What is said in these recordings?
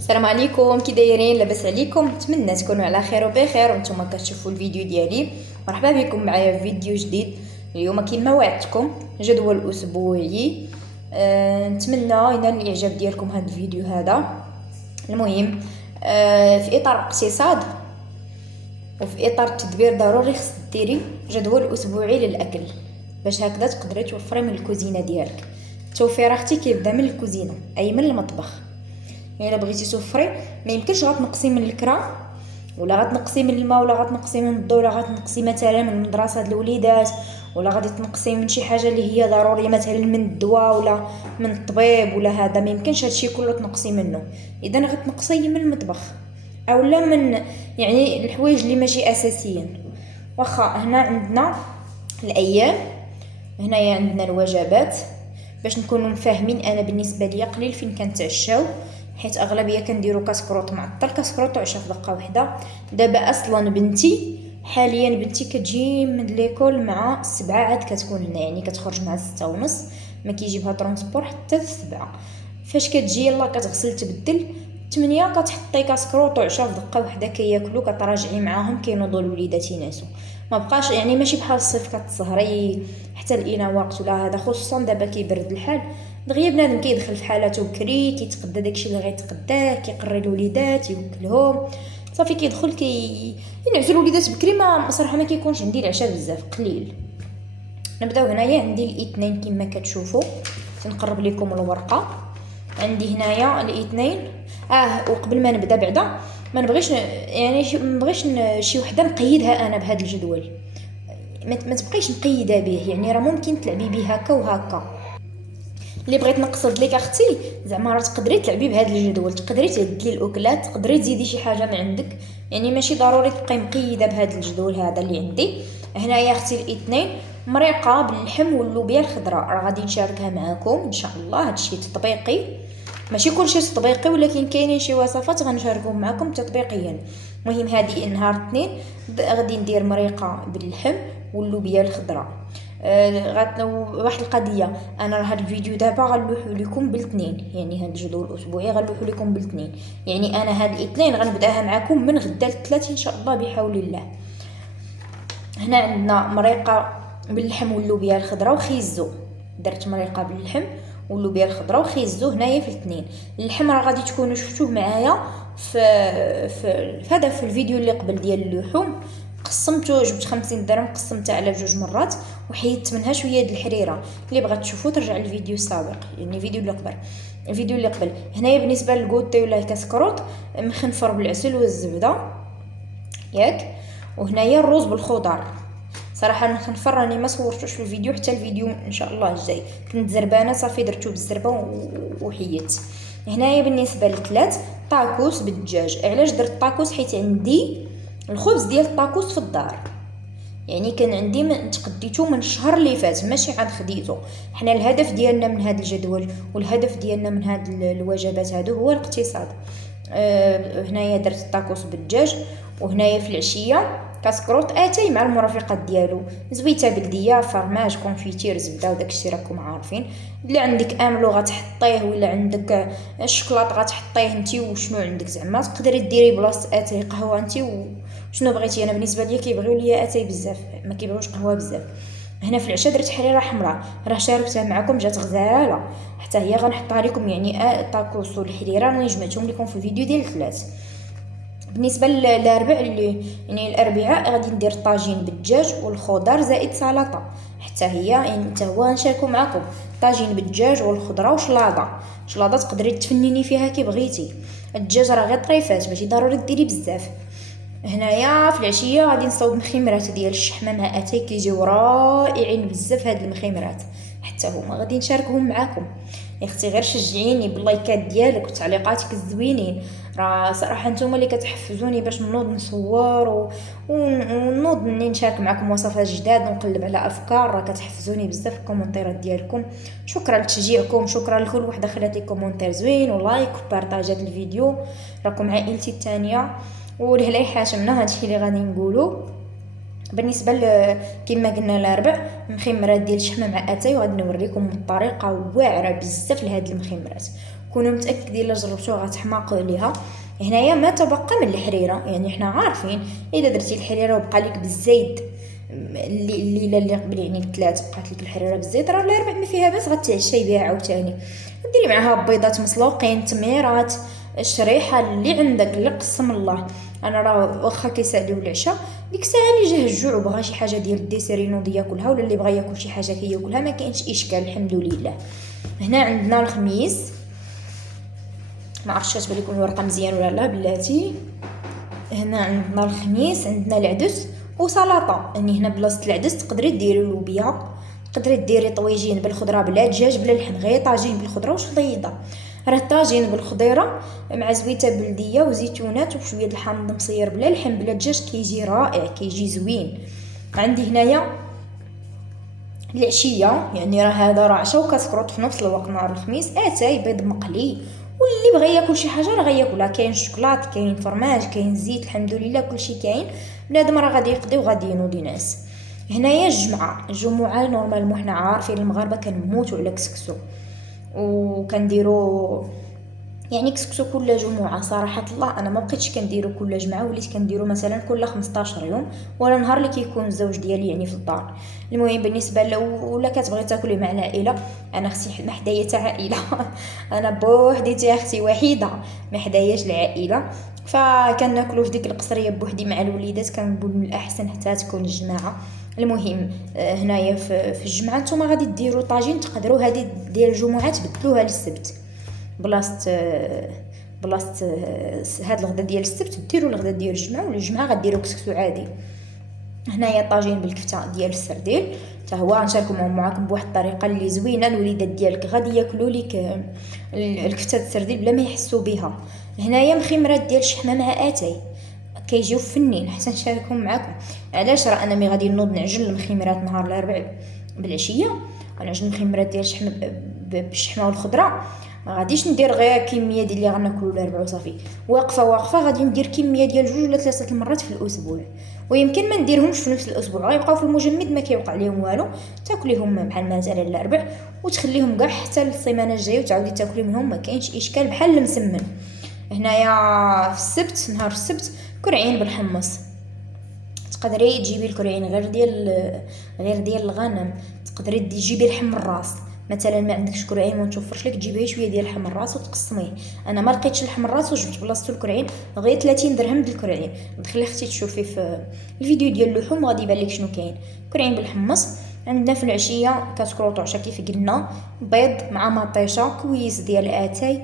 السلام عليكم، كي دايرين؟ لاباس عليكم؟ نتمنى تكونوا على خير وبخير وانتم كتشوفوا الفيديو ديالي. مرحبا بكم معايا في فيديو جديد. اليوم كما وعدتكم جدول اسبوعي. نتمنى ينال الاعجاب ديالكم هذا الفيديو هذا. المهم في اطار الاقتصاد وفي اطار التدبير ضروري خص ديري جدول اسبوعي للاكل باش هكذا تقدري توفري من الكوزينه ديالك. التوفير اختي كيبدا من الكوزينه، اي من المطبخ. يعني الا بغيتي توفري ما يمكنش غتنقصي من الكرا ولا غتنقصي من الماء ولا غتنقصي من الضوء ولا غتنقصي مثلا من مدرسه الوليدات ولا غادي تنقصي من شي حاجه اللي هي ضروريه مثلا من الدواء ولا من الطبيب ولا هذا. ما يمكنش هادشي كله تنقصي منه. اذا غتنقصي من المطبخ اولا من يعني الحوايج اللي ماشي اساسيين. واخا هنا عندنا الايام، هنايا عندنا الوجبات باش نكونوا فاهمين. انا بالنسبه لي قليل فين كنتعشاو، حيت اغلبيه كنديروا كاسكروط معطل، كاسكروط وعشاء في دقه واحده. دابا اصلا بنتي حاليا بنتي كتجي من ليكول مع 7 عاد كتكون هنا، يعني كتخرج مع 6:30، ما كيجيبها ترونسبور حتى 7. فاش كتجي يلا كتغسل تبدل 8 كتحطي كاسكروط وعشاء في دقه واحده كياكلوا، كتراجعي معاهم كينوضوا الوليدات يناسوا. ما بقاش يعني ماشي بحال الصيف كتسهري حتى لقينا وقت ولا هذا، خصوصا دابا كيبرد الحال. دغيا بنادم كيدخل في حالته بكري، كيتقدى داكشي اللي غيتقداه، كيقري الوليدات يوكلهم صافي كيدخل ينعسوا الوليدات بكري. ما صراحه ما كيكونش عندي العشاء بزاف، قليل. نبداو هنايا عندي الاثنين كما كتشوفوا، نقرب لكم الورقه. عندي هنايا الاثنين. وقبل ما نبدا بعدا ما نبغيش يعني ما نبغيش شي وحده نقيدها انا بهذا الجدول. ما تبقيش مقيده به، يعني راه ممكن تلعبي به هكا وهكا. اللي بغيت نقصد لك اختي زعما راه تقدري تلعبي بهذا الجدول، تقدري تعدلي الاكلات، تقدري تزيدي شي حاجه من عندك، يعني ماشي ضروري تبقاي مقيده بهذا الجدول هذا اللي عندي. هنايا اختي الاثنين مريقه باللحم واللوبيا الخضراء، راه غادي نشاركها معكم ان شاء الله. هادشي تطبيقي، ماشي كلشي تطبيقي، ولكن كاينين شي وصفات غنشاركهم معكم تطبيقيا. المهم هذه نهار الاثنين غادي ندير مريقه باللحم واللوبيا الخضراء. واحد القضيه، انا راه هذا الفيديو دابا غنلوحو لكم بالاثنين، يعني هذا الجدول الاسبوعي غنلوحو لكم بالاثنين، يعني انا هاد الاثنين غنبداها معكم من غدا للثلاث ان شاء الله بحول الله. هنا عندنا مريقه باللحم واللوبيا الخضراء وخيزو. درت مريقه باللحم واللوبيا الخضراء وخيزو هنايا في الاثنين. اللحم راه غادي تكونوا شفتوه معايا في هذا في الفيديو اللي قبل ديال اللحوم. قسمته، جبت 50 درهم قسمتها على 2 مرات وحيدت منها شويه د الحريره. اللي بغات تشوفوا ترجع للفيديو السابق، يعني الفيديو اللي قبل. هنايا بالنسبه للكوتي ولا الكاسكروط مخنفر بالعسل والزبده ياك. وهنايا الرز بالخضر. صراحه نخنفر راني ما صورتوش في الفيديو، حتى الفيديو ان شاء الله الجاي كنت زربانه صافي درتو بالزربه وحيدت. هنايا بالنسبه للثلاث طاكوس بالدجاج. علاش درت طاكوس؟ حيت عندي الخبز ديال الطاكوس في الدار، يعني كان عندي تقديته من الشهر اللي فات ماشي عاد خديته. حنا الهدف ديالنا من هذا الجدول والهدف ديالنا من هذه الوجبات هادو هو الاقتصاد. هنايا درت الطاكوس بالدجاج. وهنايا في العشيه كاسكروط اتاي مع المرافقات ديالو، زويته بلديه، فرماج، كونفيتير، زبده وداكشي راكم عارفين. اللي عندك املو غتحطيه، ولا عندك الشكلاط غتحطيه انتي، وشنو عندك زعما تقدري ديري بلاصه اتاي قهوه انتي وشنو بغيتي. انا بالنسبه ليا كيبغيو ليا اتاي بزاف، ما كيبغيوش قهوه بزاف. هنا في العشاء درت حريره حمراء، راه شاركتها معكم جات غزاله حتى هي، غنحطها لكم يعني الطاكوس والحريره راني جمعتهم لكم في الفيديو ديال الثلاث. بالنسبه للاربع اللي يعني الاربعاء غادي ندير طاجين بالدجاج والخضر زائد سلطه، حتى هي يعني حتى هو نشاركو معكم. طاجين بالدجاج والخضره شلاضه تقدري تفنني فيها كي بغيتي. الدجاج راه غير طريفات ماشي ضروري ديري بزاف. هنايا في العشيه غادي نصاوب مخيمرات ديال الشحمه مع اتاي، كيجيو رائعين بزاف هاد المخيمرات، حتى هما غادي نشاركهم معكم. يا اختي غير شجعيني باللايكات ديالك وتعليقاتك الزوينين، راه صراحه نتوما اللي كتحفزوني باش نوض نصور ونوض نشارك معكم وصفات جداد ونقلب على افكار. راه كتحفزوني بزاف الكومونتيرات ديالكم، شكرا لتشجيعكم، شكرا لكل وحده خلات لي كومونتير زوين ولايك وبارطاجات الفيديو. راكم عائلتي الثانيه والهلاي حاشمنا. هادشي اللي غادي نقولوا بالنسبه كما قلنا الاربع مخمرات ديال الشحمه مع اتاي، وغادي نوريكم الطريقه واعره بزاف لهاد المخمرات. كونوا متاكدين الا جربتوها غتحماقوا عليها. هنايا ما تبقى من الحريره، يعني حنا عارفين الا درتي الحريره وبقى لك بالزيت الليله قبل يعني الثلاث بقات لك الحريره بالزيت، راه الاربع ما فيها باس غتعشي بها عاوتاني. ديري معها بيضات مسلوقين، تميرات، الشريحه اللي عندك اللي قسم الله. انا راه واخا كيساليو العشاء ديك الساعه اللي جاه الجوع وبغى شي حاجه ديال الديسيرينو ياكلها، ولا اللي بغى ياكل شي حاجه كياكلها، ما كاينش اشكال الحمد لله. هنا عندنا الخميس، ما عرفتش كتبان لكم الورقه مزيان ولا لا بلاتي. هنا عندنا الخميس، عندنا العدس وسلطه. يعني هنا بلاصه العدس تقدري ديري لوبيا، تقدري ديري طويجين بالخضره بلا دجاج بلا لحم، غير طاجين بالخضره وشطيده. راه طاجين بالخضيره مع زويته بلديه وزيتونات وشويه الحامض مصير بلا لحم بلا دجاج كيجي رائع، كيجي زوين. عندي هنايا العشيه، يعني راه هذا راه عشاء وكسكروط في نفس الوقت. نهار الخميس اتاي بيض مقلي، واللي بغى ياكل شي حاجه راه غياكلها، كاين الشوكولات، كاين فرماج، كاين زيت، الحمد لله كلشي كاين. بنادم راه غادي يقضي وغادي ينوض ينعس. هنايا الجمعه نورمالمون حنا عارفين المغاربه كنموتوا على كسكسو، وكنديروا يعني كسكسو كل جمعه. صراحه الله انا ما بقيتش كنديرو كل جمعه، وليت كنديرو مثلا كل 15 يوم، ولا نهار اللي كيكون الزوج ديالي يعني في الدار. المهم بالنسبه ولا كتبغي تاكلي مع العائله، انا اختي ما حدايا حتى عائله انا بوحدي اختي وحيده ما حداياش العائله، فكناكلوا في ديك القصريه بوحدي مع الوليدات. كنقول من الاحسن حتى تكون الجماعه. المهم هنايا في الجمعه نتوما غادي ديروا طاجين، تقدروا هذه ديال الجمعات تبدلوها للسبت، بلاصه هاد الغدا ديال السبت ديروا الغدا ديال الجمعه، ولا الجمعه غديروا كسكسو عادي. هنايا طاجين بالكفته ديال السردين، حتى هو غنشاركو معكم بواحد الطريقه اللي زوينه. الوليدات ديالك غادي ياكلوا لك الكفته السردين بلا ما يحسوا بها. هنايا مخمرات ديال الشحمه مع اتاي كيجيو فنين، حتى نشاركهم معكم. علاش؟ راه انا مي غادي نوض نعجن المخمرات نهار الاربعاء بالعشيه، غنعجن المخمرات ديال الشحمه بالشحمه والخضره، ما غاديش ندير غير كميه ديال اللي غناكلوا الاربعاء وصافي. واقفه غادي ندير كميه ديال 2 ولا 3 المرات في الاسبوع، ويمكن ما نديرهمش في نفس الاسبوع، غيبقاو في المجمد ما كيوقع لهم والو. تاكليهم بحال مثلا الاربع وتخليهم كاع حتى السيمانه الجايه وتعاودي تاكلي منهم، ما كاينش اشكال بحال المسمن. هنايا في السبت، نهار السبت كرعين بالحمص. تقدري تجيبي الكرعين غير ديال الغنم، تقدري تجيبي لحم الراس. مثلا ما عندكش كرعين ما توفرش لك، تجيبي شويه ديال لحم الراس وتقسميه. انا ما لقيتش لحم الراس وجبت بلاصتو الكرعين، غير 30 درهم ديال الكرعين. دخلي اختي تشوفي في الفيديو ديال اللحوم غادي يبان لك شنو كاين. كرعين بالحمص. عندنا في العشيه كتكروطو عشا كيف قلنا، بيض مع مطيشه، كويس ديال اتاي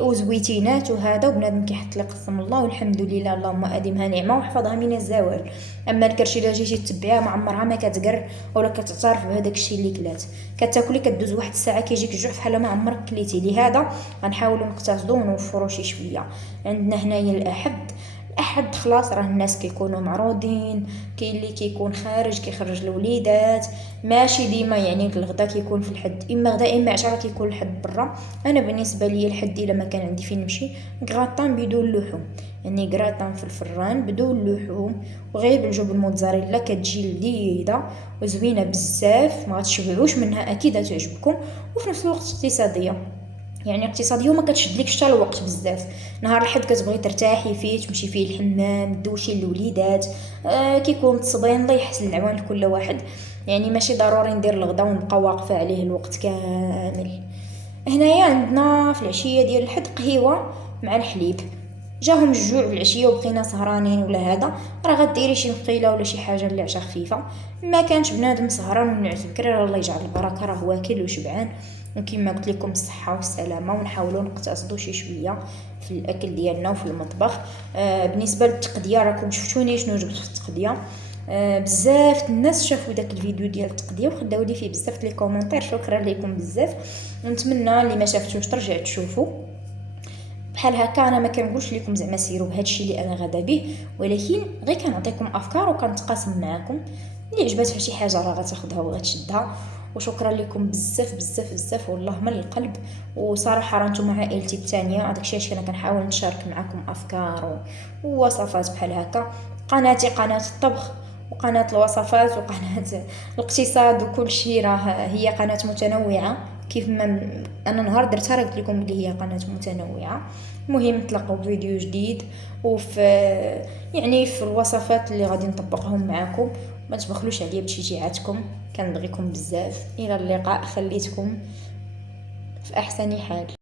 وزويتينات وهذا، وبنادم كيحط لي قسم الله والحمد لله، اللهم ادمها نعمه وحفظها من الزوال. اما الكرشي الا جيتي تتبعها ما عمرها ما كتقر ولا كتعترف بهذاك الشيء اللي كلات. كتاكلي كدوز واحد الساعه كيجيك الجوع بحال ما عمرك كليتي. لهذا غنحاولوا نقتصدوا ونوفروا شويه. عندنا هنايا الاحد خلاص راه الناس كيكونوا معروضين، كاين اللي كيكون خارج كيخرج الوليدات، ماشي ديما يعني الغدا كيكون في الحد، اما غدا اما عشاء كيكون الحد برا. انا بالنسبه لي الحد الا ما كان عندي فين نمشي، كراطان بدون لحوم، يعني كراطان في الفران بدون لحوم وغير بالجبن الموتزاريلا، كتجي لذيذه وزوينه بزاف، ما غتشبعوش منها اكيد تعجبكم، وفي نفس الوقت اقتصاديه. يعني اقتصاديه وما كتشدلكش حتى الوقت بزاف. نهار الحد كتبغي ترتاحي فيه، تمشي فيه الحمام، دوشي الوليدات، كيكون تصبين الله يحسن العوان لكل واحد. يعني ماشي ضروري ندير الغدا ونبقى واقفه عليه الوقت كامل. هنايا عندنا في العشيه ديال الحد قهيوه مع الحليب. جاهم الجوع بالعشيه وبقينا سهرانين ولا هذا، راه غديري شي نقيله ولا شي حاجه اللي عشا خفيفه. ما كانش بنادم سهران ونعس بكري، راه الله يجعل البركه، راه واكل وشبعان. وكما قلت لكم الصحه والسلامه، ونحاولوا نقتصدوا شويه في الاكل ديالنا وفي المطبخ. بالنسبه للتقديه راكم شفتوني شنو جبت في التقديه. بزاف الناس شافوا داك الفيديو ديال التقديه وخداو لي فيه بزاف لي كومونتير، شكرا لكم بزاف. ونتمنى اللي ما شافتوش ترجعوا تشوفوا بحال هكا. انا ما كنقولش لكم زعما سيروا بهذا الشيء اللي انا غادا به، ولكن غير كنعطيكم افكار وكنتقاسم معكم. اللي عجباتها شي حاجه راه غتاخذها وغتشدها. وشكرا لكم بزاف بزاف بزاف والله من القلب. وصراحه راه نتوما عائلتي الثانيه، داكشي علاش انا كنحاول نشارك معكم افكار ووصفات بحال هكا. قناتي قناه الطبخ وقناه الوصفات وقناه الاقتصاد وكل شيء، راه هي قناه متنوعه كيف ما انا نهار درتها قلت لكم بلي هي قناه متنوعه. المهم نتلاقاو فيديو جديد، وفي يعني في الوصفات اللي غادي نطبقهم معاكم. ما تبخلوش عليا بتشجيعاتكم، كنبغيكم بزاف. الى اللقاء، خليتكم في احسن حال.